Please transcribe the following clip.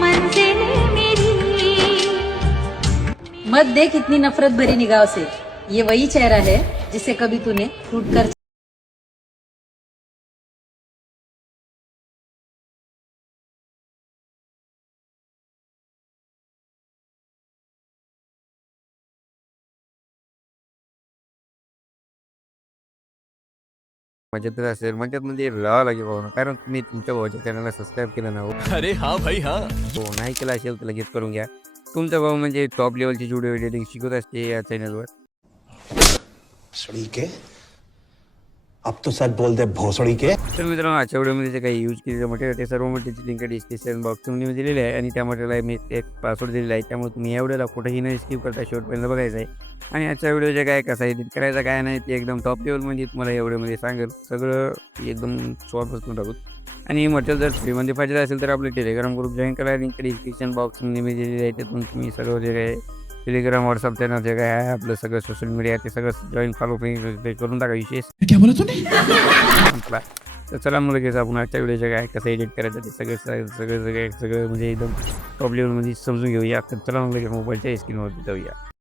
मंजिल मेरी। मत देख इतनी नफरत भरी निगाह से, ये वही चेहरा है जिसे कभी तूने टूट कर मजेत असेल मजेत म्हणजे राहावं लागेल भाऊ, कारण तुम्ही तुमच्या भावाच्या चॅनलला सबस्क्राईब केलं ना हो. अरे हाँ भाई हाँ. हो नाही केलं असेल तर लगेच करून घ्या. तुमचा भाऊ म्हणजे टॉप लेवलची व्हिडिओ एडिटिंग शिकवत असते या चॅनलवर. भोसड़ी के अब तो सच बोल दे भोसड़ी के. तर मित्रांनो आजच्या व्हिडिओमध्ये जे काही यूज केलेलं मटेरियल ते सर्व मटेरियलची लिंक डिस्क्रिप्शन बॉक्समध्ये दिलेली आहे आणि त्या मटेरियलला मी एक पासवर्ड दिलेला आहे. त्यामुळे तुम्ही या व्हिडिओला कुठेही नाही स्किप करता शेवटपर्यंत बघायचं आहे. आणि आजच्या व्हिडिओचे काय कसं एडिट करायचं काय नाही ते एकदम टॉप लेवलमध्ये तुम्हाला या व्हिडिओमध्ये सांगेल. सगळं एकदम सॉफ्ट टाकू. आणि मटेरियल जर फ्रीमध्ये पाहिजे असेल तर आपले टेलिग्राम ग्रुप जॉईन करा. लिंक डिस्क्रिप्शन बॉक्समध्ये मी दिलेली आहे. त्यातून तुम्ही सर्व जे काय टेलिग्राम व्हॉट्सअप चॅनल जे काय आहे आपलं सगळं सोशल मीडिया ते सगळं जॉईन फॉलो करून टाका. विशेष तर चला मग लगेच आपण आजच्या व्हिडिओचे काय कसं एडिट करायचं ते सगळं म्हणजे एकदम टॉप लेवलमध्ये समजून घेऊया. तर चला मग लगेच मोबाईलच्या स्क्रीनवरती जाऊया.